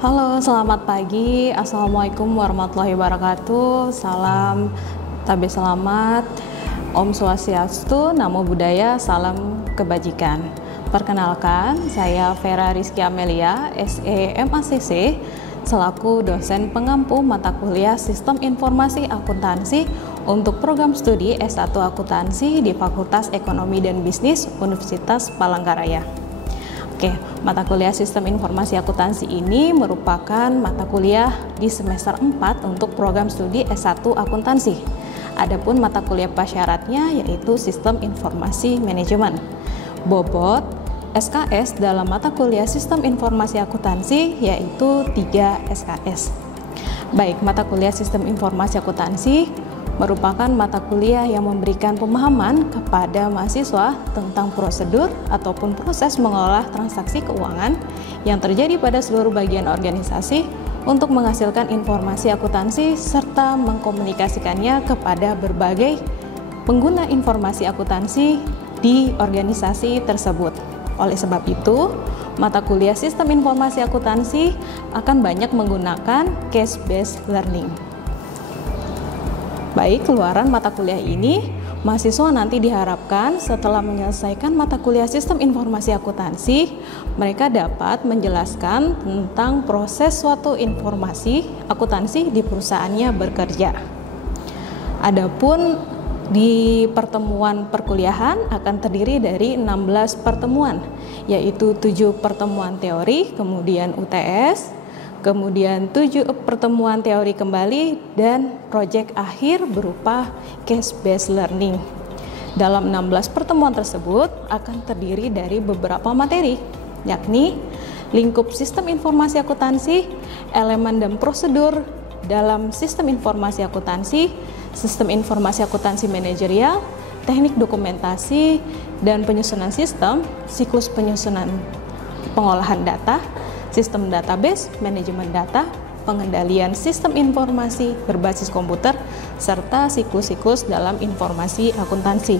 Halo, selamat pagi. Assalamualaikum warahmatullahi wabarakatuh. Salam tabe selamat. Om Swastiastu, Namo Buddhaya, salam kebajikan. Perkenalkan, saya Vera Rizky Amelia, SE MACC, selaku dosen pengampu mata kuliah Sistem Informasi Akuntansi untuk program studi S1 Akuntansi di Fakultas Ekonomi dan Bisnis Universitas Palangkaraya. Oke, mata kuliah Sistem Informasi Akuntansi ini merupakan mata kuliah di semester 4 untuk program studi S1 Akuntansi. Adapun mata kuliah prasyaratnya yaitu Sistem Informasi Manajemen. Bobot SKS dalam mata kuliah Sistem Informasi Akuntansi yaitu 3 SKS. Baik, mata kuliah Sistem Informasi Akuntansi merupakan mata kuliah yang memberikan pemahaman kepada mahasiswa tentang prosedur ataupun proses mengolah transaksi keuangan yang terjadi pada seluruh bagian organisasi untuk menghasilkan informasi akuntansi serta mengkomunikasikannya kepada berbagai pengguna informasi akuntansi di organisasi tersebut. Oleh sebab itu, mata kuliah Sistem Informasi Akuntansi akan banyak menggunakan case-based learning. Baik, keluaran mata kuliah ini, mahasiswa nanti diharapkan setelah menyelesaikan mata kuliah Sistem Informasi Akuntansi, mereka dapat menjelaskan tentang proses suatu informasi akuntansi di perusahaannya bekerja. Adapun di pertemuan perkuliahan akan terdiri dari 16 pertemuan, yaitu 7 pertemuan teori, kemudian UTS, kemudian 7 pertemuan teori kembali, dan proyek akhir berupa case-based learning. Dalam 16 pertemuan tersebut akan terdiri dari beberapa materi, yakni lingkup sistem informasi akuntansi, elemen dan prosedur dalam sistem informasi akuntansi, sistem informasi akuntansi manajerial, teknik dokumentasi dan penyusunan sistem, siklus penyusunan pengolahan data, sistem database, manajemen data, pengendalian sistem informasi berbasis komputer, serta siklus-siklus dalam informasi akuntansi.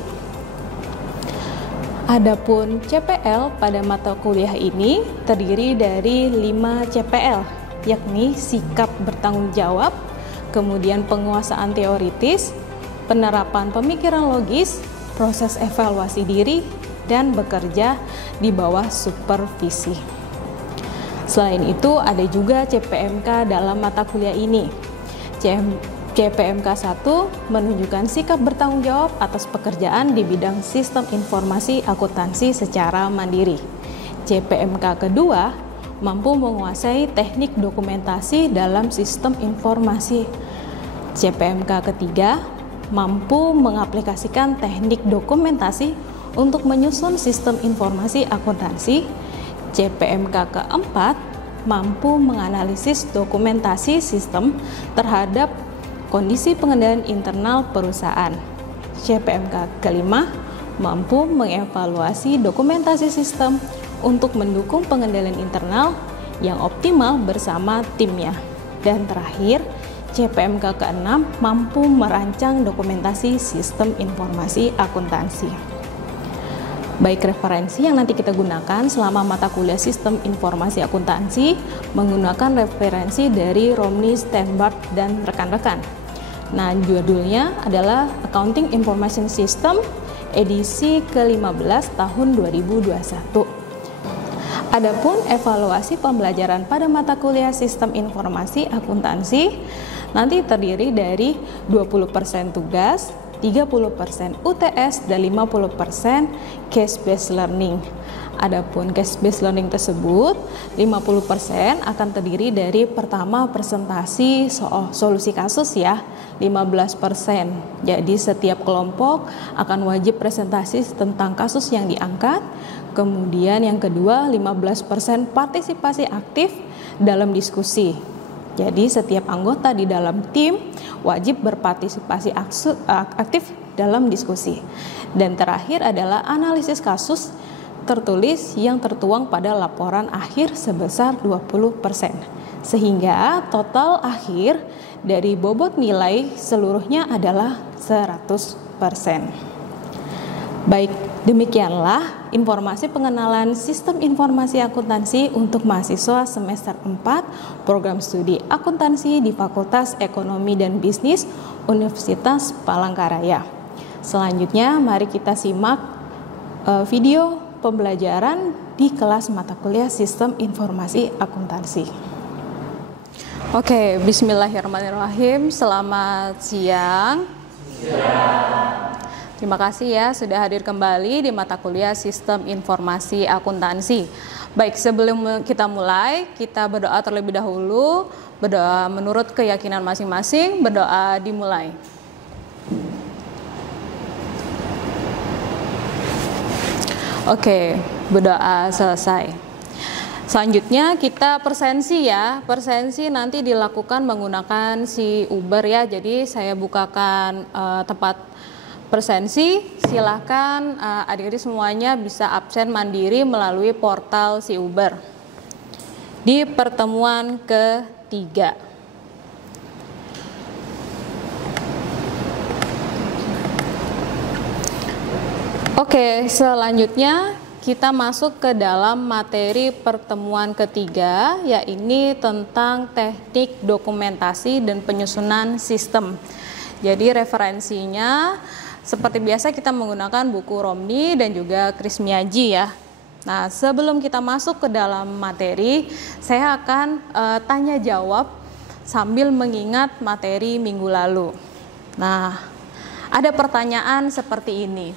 Adapun CPL pada mata kuliah ini terdiri dari 5 CPL, yakni sikap bertanggung jawab, kemudian penguasaan teoritis, penerapan pemikiran logis, proses evaluasi diri, dan bekerja di bawah supervisi. Selain itu, ada juga CPMK dalam mata kuliah ini. CPMK 1 menunjukkan sikap bertanggung jawab atas pekerjaan di bidang sistem informasi akuntansi secara mandiri. CPMK kedua mampu menguasai teknik dokumentasi dalam sistem informasi. CPMK ketiga mampu mengaplikasikan teknik dokumentasi untuk menyusun sistem informasi akuntansi. CPMK keempat mampu menganalisis dokumentasi sistem terhadap kondisi pengendalian internal perusahaan. CPMK kelima mampu mengevaluasi dokumentasi sistem untuk mendukung pengendalian internal yang optimal bersama timnya. Dan terakhir, CPMK keenam mampu merancang dokumentasi sistem informasi akuntansi. Baik, referensi yang nanti kita gunakan selama mata kuliah Sistem Informasi Akuntansi menggunakan referensi dari Romney, Steinbart, dan rekan-rekan. Nah, judulnya adalah Accounting Information System edisi ke-15 tahun 2021. Adapun evaluasi pembelajaran pada mata kuliah Sistem Informasi Akuntansi nanti terdiri dari 20% tugas, 30% UTS, dan 50% case-based learning. Adapun case-based learning tersebut, 50% akan terdiri dari pertama presentasi solusi kasus ya, 15%. Jadi setiap kelompok akan wajib presentasi tentang kasus yang diangkat. Kemudian yang kedua, 15% partisipasi aktif dalam diskusi. Jadi setiap anggota di dalam tim wajib berpartisipasi aktif dalam diskusi. Dan terakhir adalah analisis kasus tertulis yang tertuang pada laporan akhir sebesar 20%. Sehingga total akhir dari bobot nilai seluruhnya adalah 100%. Baik, Demikianlah informasi pengenalan sistem informasi akuntansi untuk mahasiswa semester 4 program studi akuntansi di Fakultas Ekonomi dan Bisnis Universitas Palangkaraya. Selanjutnya mari kita simak video pembelajaran di kelas mata kuliah sistem informasi akuntansi. Oke, bismillahirrahmanirrahim. Selamat siang. Terima kasih ya sudah hadir kembali di mata kuliah Sistem Informasi Akuntansi. Baik, sebelum kita mulai, kita berdoa terlebih dahulu. Berdoa menurut keyakinan masing-masing, berdoa dimulai. Oke, berdoa selesai. Selanjutnya kita persensi ya. Persensi nanti dilakukan menggunakan si Uber ya. Jadi saya bukakan tempat persensi, silakan adik-adik semuanya bisa absen mandiri melalui portal si Uber di pertemuan ketiga. Oke, selanjutnya kita masuk ke dalam materi pertemuan ketiga, yaitu tentang teknik dokumentasi dan penyusunan sistem. Jadi referensinya seperti biasa kita menggunakan buku Romni dan juga Kris Miyaji ya. Nah, sebelum kita masuk ke dalam materi, saya akan tanya jawab sambil mengingat materi minggu lalu. Nah, ada pertanyaan seperti ini.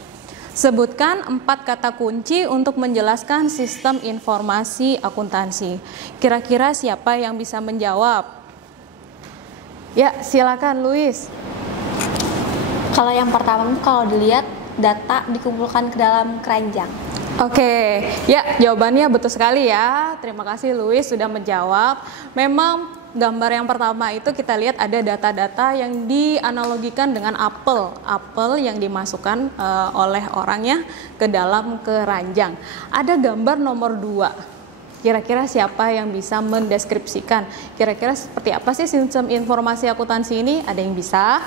Sebutkan 4 kata kunci untuk menjelaskan sistem informasi akuntansi. Kira-kira siapa yang bisa menjawab? Ya, silakan Luis. Kalau yang pertama, kalau dilihat data dikumpulkan ke dalam keranjang. Oke, ya jawabannya betul sekali ya. Terima kasih Luis sudah menjawab. Memang gambar yang pertama itu kita lihat ada data-data yang dianalogikan dengan apel yang dimasukkan oleh orangnya ke dalam keranjang. Ada gambar nomor 2. Kira-kira siapa yang bisa mendeskripsikan? Kira-kira seperti apa sih sistem informasi akuntansi ini? Ada yang bisa?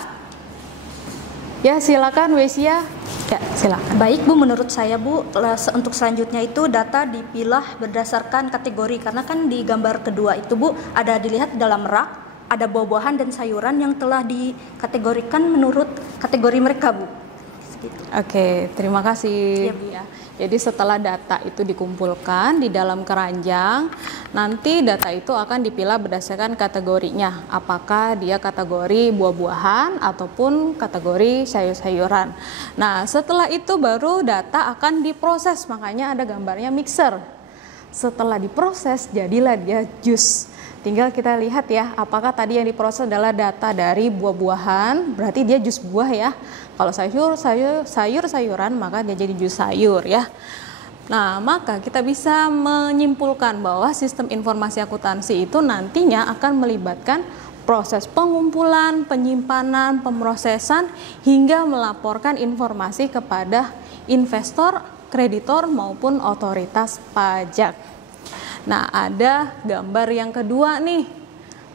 Ya, silakan Wesia. Ya, silakan. Baik Bu, menurut saya Bu, untuk selanjutnya itu data dipilah berdasarkan kategori. Karena kan di gambar kedua itu Bu, ada dilihat dalam rak, ada buah-buahan dan sayuran yang telah dikategorikan menurut kategori mereka Bu. Segitu. Oke, terima kasih. Ya. Jadi setelah data itu dikumpulkan di dalam keranjang, nanti data itu akan dipilah berdasarkan kategorinya. Apakah dia kategori buah-buahan ataupun kategori sayur-sayuran. Nah, setelah itu baru data akan diproses, makanya ada gambarnya mixer. Setelah diproses, jadilah dia jus. Tinggal kita lihat ya, apakah tadi yang diproses adalah data dari buah-buahan, berarti dia jus buah ya. Kalau sayur-sayuran, maka dia jadi jus sayur ya. Nah, maka kita bisa menyimpulkan bahwa sistem informasi akuntansi itu nantinya akan melibatkan proses pengumpulan, penyimpanan, pemrosesan, hingga melaporkan informasi kepada investor, kreditor, maupun otoritas pajak. Nah, ada gambar yang kedua nih.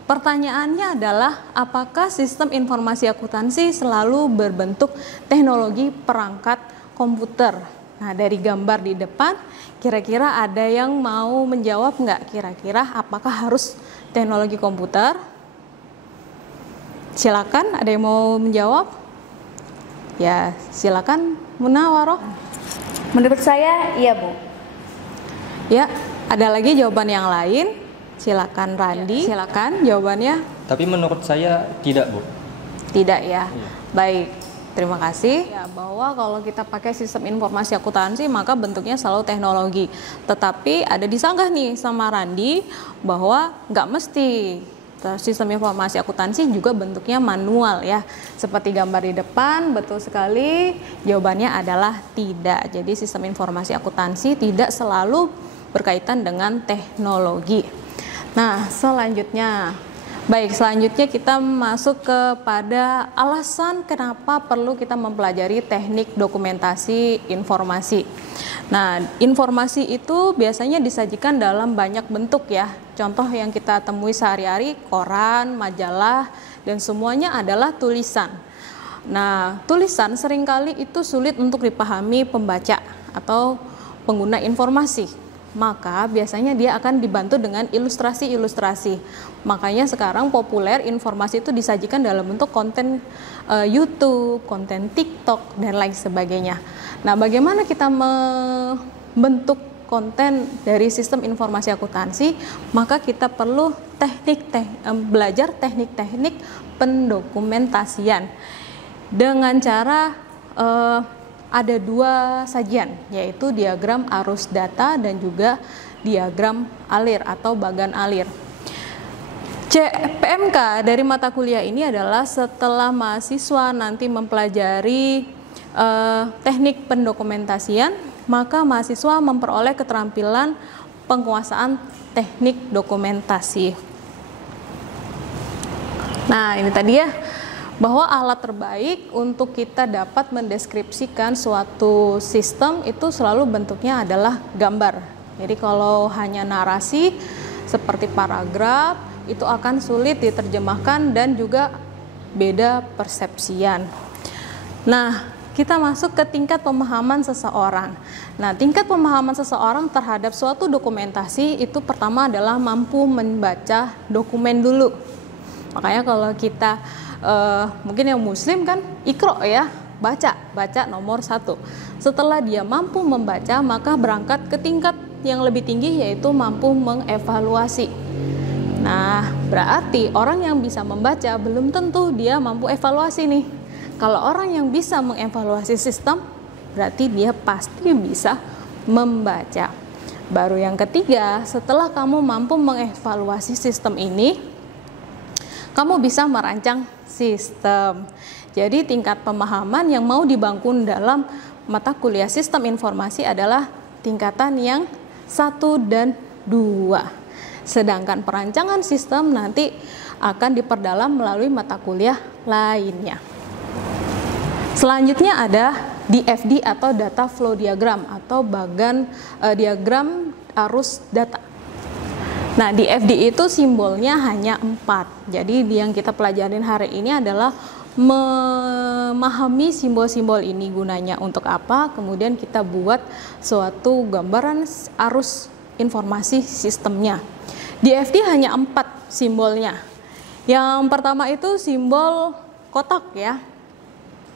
Pertanyaannya adalah, apakah sistem informasi akuntansi selalu berbentuk teknologi perangkat komputer? Nah, dari gambar di depan, kira-kira ada yang mau menjawab nggak? Kira-kira apakah harus teknologi komputer? Silakan, ada yang mau menjawab? Ya, silakan Munawaroh. Menurut saya iya Bu. Ya, ada lagi jawaban yang lain? Silakan Randi, silakan jawabannya. Tapi menurut saya tidak Bu. Tidak ya. Baik, terima kasih. Ya, bahwa kalau kita pakai sistem informasi akuntansi maka bentuknya selalu teknologi. Tetapi ada disanggah nih sama Randi bahwa nggak mesti. Sistem informasi akuntansi juga bentuknya manual ya. Seperti gambar di depan, betul sekali jawabannya adalah tidak. Jadi sistem informasi akuntansi tidak selalu berkaitan dengan teknologi. Nah, selanjutnya kita masuk kepada alasan kenapa perlu kita mempelajari teknik dokumentasi informasi. Nah, informasi itu biasanya disajikan dalam banyak bentuk ya. Contoh yang kita temui sehari-hari, koran, majalah, dan semuanya adalah tulisan. Nah, tulisan seringkali itu sulit untuk dipahami pembaca. atau pengguna informasi, maka biasanya dia akan dibantu dengan ilustrasi-ilustrasi. Makanya sekarang populer informasi itu disajikan dalam bentuk konten YouTube, konten TikTok, dan lain sebagainya. Nah, bagaimana kita membentuk konten dari sistem informasi akuntansi? Maka kita perlu belajar teknik-teknik pendokumentasian dengan cara ada dua sajian, yaitu diagram arus data dan juga diagram alir atau bagan alir. PMK dari mata kuliah ini adalah setelah mahasiswa nanti mempelajari teknik pendokumentasian, maka mahasiswa memperoleh keterampilan penguasaan teknik dokumentasi. Nah, ini tadi ya, bahwa alat terbaik untuk kita dapat mendeskripsikan suatu sistem itu selalu bentuknya adalah gambar. Jadi kalau hanya narasi seperti paragraf itu akan sulit diterjemahkan dan juga beda persepsian. Nah, kita masuk ke tingkat pemahaman seseorang. Nah, tingkat pemahaman seseorang terhadap suatu dokumentasi itu pertama adalah mampu membaca dokumen dulu. Makanya kalau kita mungkin yang muslim kan ikro ya, baca nomor 1. Setelah dia mampu membaca, maka berangkat ke tingkat yang lebih tinggi, yaitu mampu mengevaluasi. Nah, berarti orang yang bisa membaca belum tentu dia mampu evaluasi nih. Kalau orang yang bisa mengevaluasi sistem, berarti dia pasti bisa membaca. Baru yang ketiga, setelah kamu mampu mengevaluasi sistem ini, kamu bisa merancang sistem. Jadi tingkat pemahaman yang mau dibangun dalam mata kuliah sistem informasi adalah tingkatan yang 1 dan 2. Sedangkan perancangan sistem nanti akan diperdalam melalui mata kuliah lainnya. Selanjutnya ada DFD atau data flow diagram atau bagan diagram arus data. Nah, di FD itu simbolnya hanya 4. Jadi yang kita pelajarin hari ini adalah memahami simbol-simbol ini gunanya untuk apa, kemudian kita buat suatu gambaran arus informasi sistemnya. Di FD hanya 4 simbolnya. Yang pertama itu simbol kotak ya.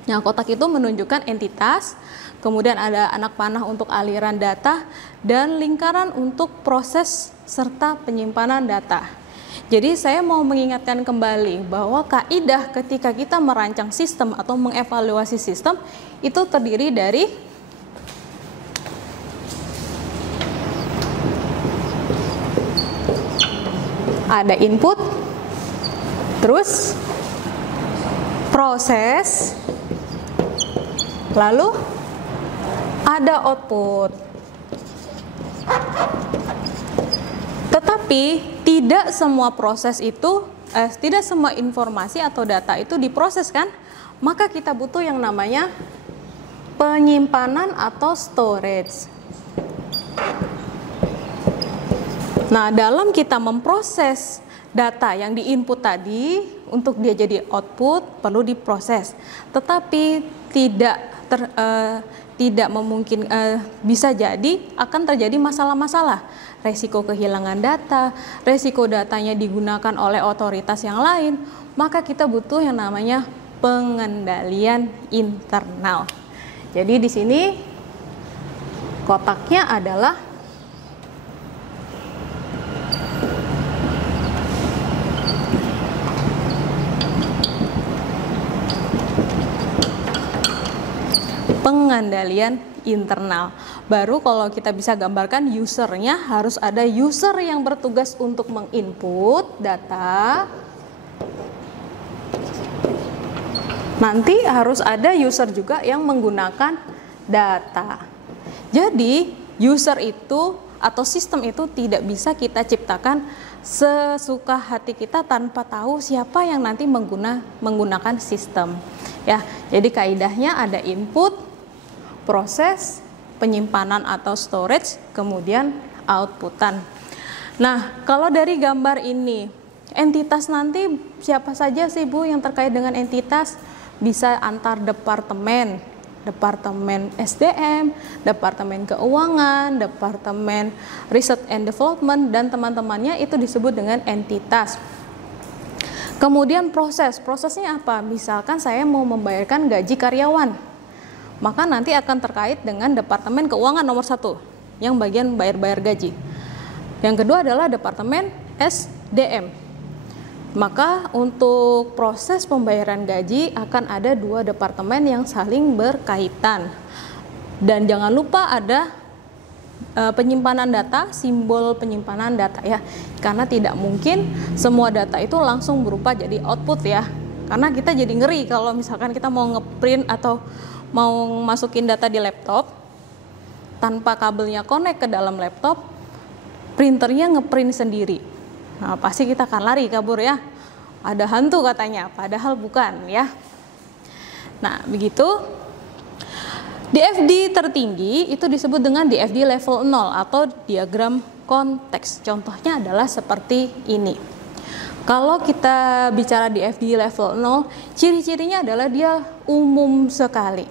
Nah, kotak itu menunjukkan entitas, kemudian ada anak panah untuk aliran data, dan lingkaran untuk proses serta penyimpanan data. Jadi saya mau mengingatkan kembali bahwa kaidah ketika kita merancang sistem atau mengevaluasi sistem itu terdiri dari ada input, terus proses, lalu ada output. Tetapi tidak semua proses itu, tidak semua informasi atau data itu diproses kan? Maka kita butuh yang namanya penyimpanan atau storage. Nah, dalam kita memproses data yang diinput tadi untuk dia jadi output perlu diproses. Tetapi tidak memungkin, bisa jadi akan terjadi masalah-masalah, resiko kehilangan data, resiko datanya digunakan oleh otoritas yang lain, maka kita butuh yang namanya pengendalian internal. Jadi di sini kotaknya adalah pengendalian internal. Baru kalau kita bisa gambarkan usernya, harus ada user yang bertugas untuk menginput data. Nanti harus ada user juga yang menggunakan data. Jadi user itu atau sistem itu tidak bisa kita ciptakan sesuka hati kita tanpa tahu siapa yang nanti menggunakan sistem. Ya, jadi kaidahnya ada input, proses, penyimpanan atau storage, kemudian outputan. Nah, kalau dari gambar ini, entitas nanti siapa saja sih Bu yang terkait dengan entitas? Bisa antar departemen, Departemen SDM, Departemen Keuangan, Departemen Research and Development, dan teman-temannya itu disebut dengan entitas. Kemudian prosesnya apa? Misalkan saya mau membayarkan gaji karyawan, maka nanti akan terkait dengan Departemen Keuangan nomor 1 yang bagian bayar gaji. Yang kedua adalah Departemen SDM. Maka untuk proses pembayaran gaji akan ada 2 departemen yang saling berkaitan. Dan jangan lupa ada penyimpanan data, simbol penyimpanan data ya. Karena tidak mungkin semua data itu langsung berupa jadi output ya. Karena kita jadi ngeri kalau misalkan kita mau ngeprint atau mau masukin data di laptop tanpa kabelnya connect ke dalam laptop, printernya ngeprint sendiri. Nah, pasti kita akan lari kabur ya. Ada hantu katanya, padahal bukan ya. Nah, begitu. DFD tertinggi itu disebut dengan DFD level 0 atau diagram konteks. Contohnya adalah seperti ini. Kalau kita bicara DFD level 0, ciri-cirinya adalah dia umum sekali.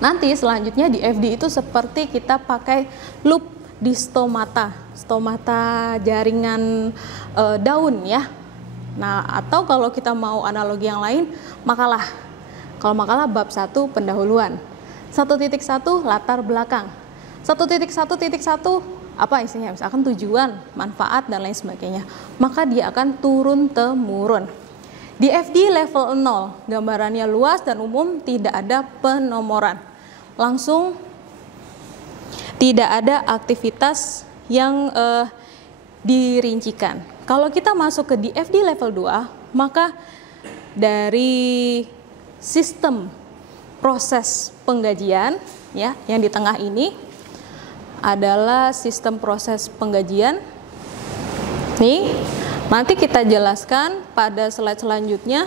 Nanti selanjutnya DFD itu seperti kita pakai loop di stomata jaringan daun ya. Nah, atau kalau kita mau analogi yang lain, makalah. Kalau makalah bab 1 pendahuluan. 1.1 latar belakang. 1.1.1 apa isinya? Misalkan tujuan, manfaat dan lain sebagainya. Maka dia akan turun temurun. Di FD level 0, gambarannya luas dan umum, tidak ada penomoran. Langsung tidak ada aktivitas yang dirincikan. Kalau kita masuk ke DFD level 2, maka dari sistem proses penggajian ya, yang di tengah ini adalah sistem proses penggajian. Nih, nanti kita jelaskan pada slide selanjutnya.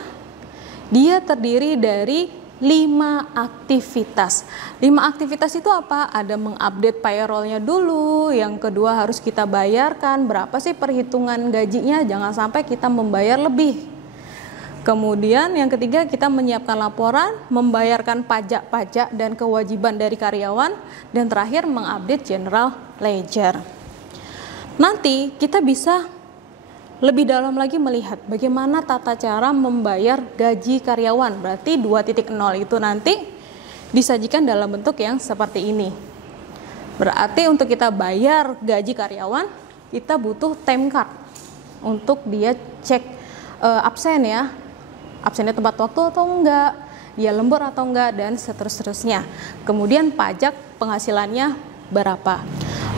Dia terdiri dari 5 aktivitas. 5 aktivitas itu apa? Ada mengupdate payroll-nya dulu, yang kedua harus kita bayarkan berapa sih perhitungan gajinya, jangan sampai kita membayar lebih. Kemudian yang ketiga kita menyiapkan laporan, membayarkan pajak-pajak dan kewajiban dari karyawan, dan terakhir mengupdate general ledger. Nanti kita bisa lebih dalam lagi melihat bagaimana tata cara membayar gaji karyawan. Berarti 2.0 itu nanti disajikan dalam bentuk yang seperti ini. Berarti untuk kita bayar gaji karyawan, kita butuh time card untuk dia cek absen ya. Absennya tepat waktu atau enggak, dia lembur atau enggak, dan seterusnya. Kemudian pajak penghasilannya berapa.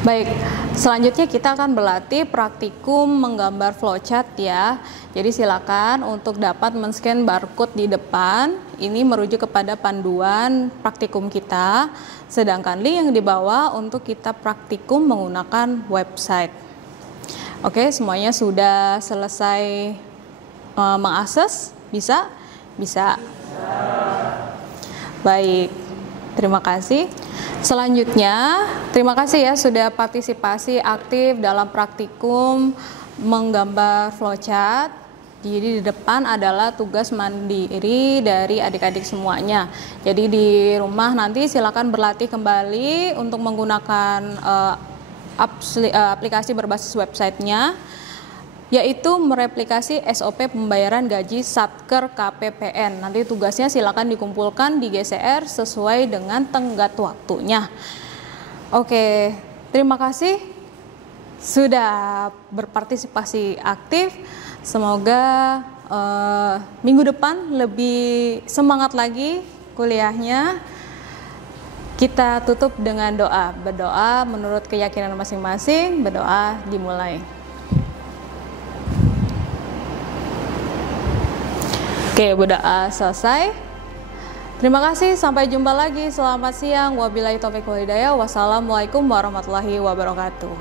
Baik, selanjutnya kita akan berlatih praktikum menggambar flowchart ya. Jadi silakan untuk dapat men-scan barcode di depan. Ini merujuk kepada panduan praktikum kita. Sedangkan link yang di bawah untuk kita praktikum menggunakan website. Oke, semuanya sudah selesai mengakses? Bisa? Baik, terima kasih. Selanjutnya, terima kasih ya sudah partisipasi aktif dalam praktikum menggambar flowchart. Jadi di depan adalah tugas mandiri dari adik-adik semuanya. Jadi di rumah nanti silakan berlatih kembali untuk menggunakan aplikasi berbasis websitenya, yaitu mereplikasi SOP pembayaran gaji Satker KPPN. Nanti tugasnya silakan dikumpulkan di GCR sesuai dengan tenggat waktunya. Oke, terima kasih sudah berpartisipasi aktif. Semoga minggu depan lebih semangat lagi kuliahnya. Kita tutup dengan doa. Berdoa menurut keyakinan masing-masing. Berdoa dimulai. Oke, berdoa selesai. Terima kasih, sampai jumpa lagi. Selamat siang. Wabillahi taufiq wal hidayah. Wassalamualaikum warahmatullahi wabarakatuh.